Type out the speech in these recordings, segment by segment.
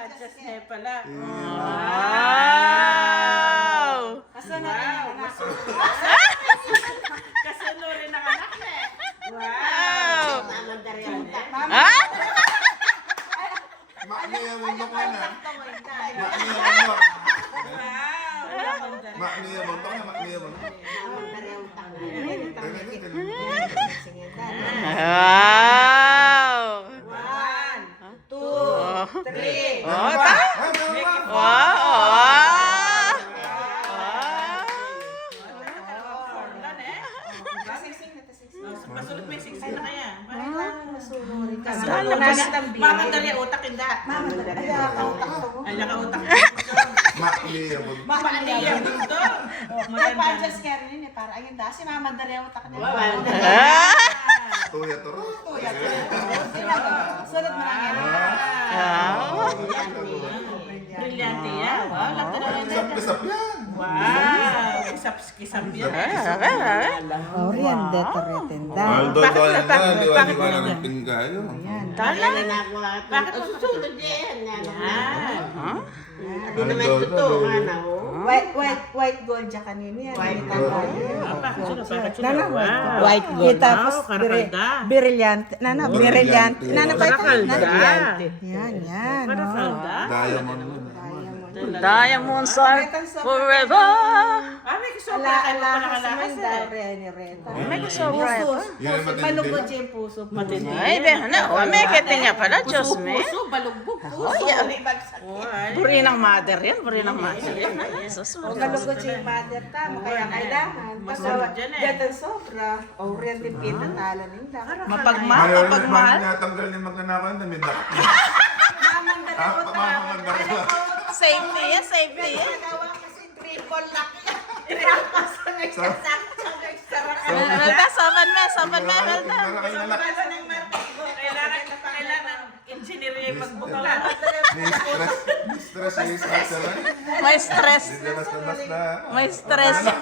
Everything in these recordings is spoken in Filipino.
Just na pala. Wow! Kasunod rin ang anak na eh. Wow! Ah? Makniya bundok na na. Makniya bundok na, makniya bundok. Wow! 1, 2, 3. Oh, wow! Masulot mo yung 16 na kaya. Kasunod. Mamandali utak hindi. Ay, nakautak. Makniya bundok. Mamandali dito. Ay, panjas kaya rin eh. Para ayun dahil si Mama Daria utak niya. Tuya turo. Sunod mo lang yan. Brilyante yan. Wow, lahat na lang yan. Kisap-kisap yan. Wow, kisap yan. Oriente, Torretenda. Bakit mo ng pinggayo. Tala? Bakit mo susunod yan? Hindi naman totoo, White gold dyan kanino yan. White gold. Bakit sila? Nana, Wow. white gold. Tapos, Karakalda. brilliante. Nana, brilliante. Nana, ba ito? Karakalda. Yan, yan. Karakalda. Diamond. Diamond are forever! May kasobra kayo pa nakalakas eh. May kasobra pa. Yan ang matindi. Malugod siya yung puso. Matindi. Ay, na. O, may kete nga pala. Diyos me. Puso, balugbog, puso. Buri ng mother yan. Buri ng mother yan. Jesus mo. Malugod siya yung mother tama. Kaya kailangan. Masarap dyan eh. Dito sobra. Oriente, pinatala nila. Mapagmahal, Ayaw mapagmahal. natanggal ni magnanakaw na may dakap. Mamang dalawa Safety yan, safety yan. Nagawa kasi triple lock yan. Irapas na nagsasakto. Melda, saban me, Melda. Kailangan engineer yung pagbuka. Stress ay start ka lang. May stress. Hindi basta-basta. May stress. Ano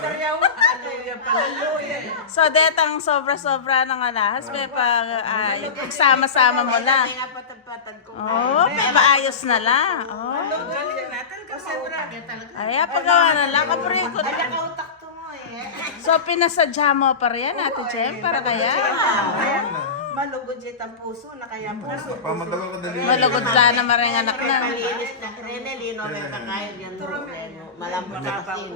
yung pangaloy? So, detang sobra-sobra ng alahas. May pagsama-sama mo na. Oh, may paayos na lang. Oh. Ay, pagawa na lang. Kaprikot. Nakautak to mo eh. So, pinasadya mo pa rin, Ate Jem, para kaya. Malugod siya ang puso na kaya puso. Pamadagal ka dali. Malugod ka na maring anak na. Malinis na Rene, lino may kakain yan mo. Malambot na kasi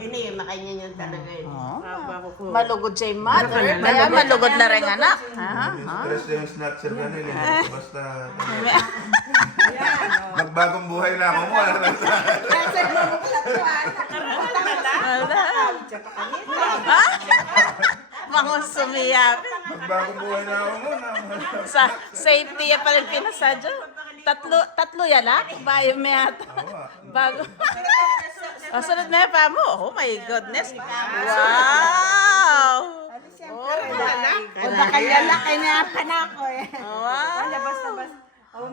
ini, makanya yan talaga yun. Malugod siya yung mother, kaya malugod na rin anak. Ha? Stress na yung snatcher ka nila. Basta. Magbagong buhay na ako mo. Kasi mo mo Mga sumiyap. Magbagong buhay na ako mo. Sa safety ya pala pinasadyo. Tatlo yala, bayo me ata. Bago. Oh, sunod na pa mo. Oh my goodness. Wow. O baka lalaki na pa na ako eh. Wow. Basta-basta. Oh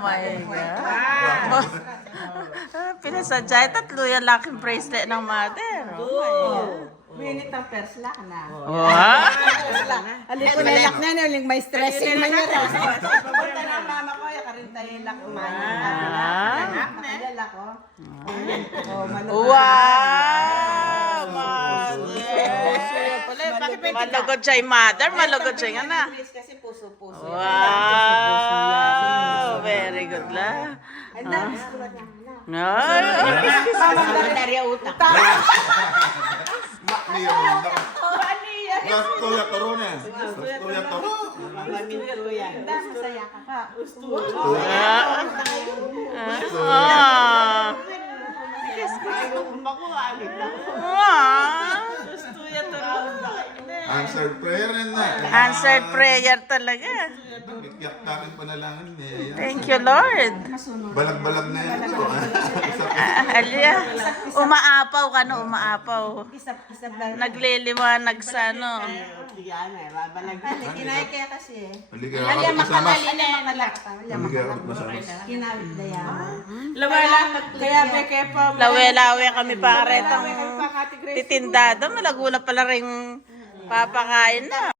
my God. Pinasadya, tatlo yan laking bracelet ng mother. Oh my God. Minit ang persla ka na. Wow. Alin ko nilak na nung may stress yung mga rin. Punta ng mama ko, yakarintay lak anak na ilala ko. Oh, Wow! Malugod siya yung mother, malugod siya yung anak. Kasi puso-puso. Wow! Very good la. Ang dami sulat niya. Ay, Mamang Daria utak. Makniya mo. Tuya turo na. Tuya turo. Masaya ka pa. Answered prayer na. Answered prayer talaga. Iyak-takin panalangin niya. Thank you, Lord. Balag-balag na yan. Alya, umaapaw ka no, umaapaw. Isap-isap lang. Nagliliwanag sa ano. Kinay kaya kasi eh. Halika ako masamas. Makalak. Halika ako masamas. Kinawit na yan. Lawala, kaya peke pa. Lawe-lawe kami pare tong titindado. Malagula pala rin papakain na.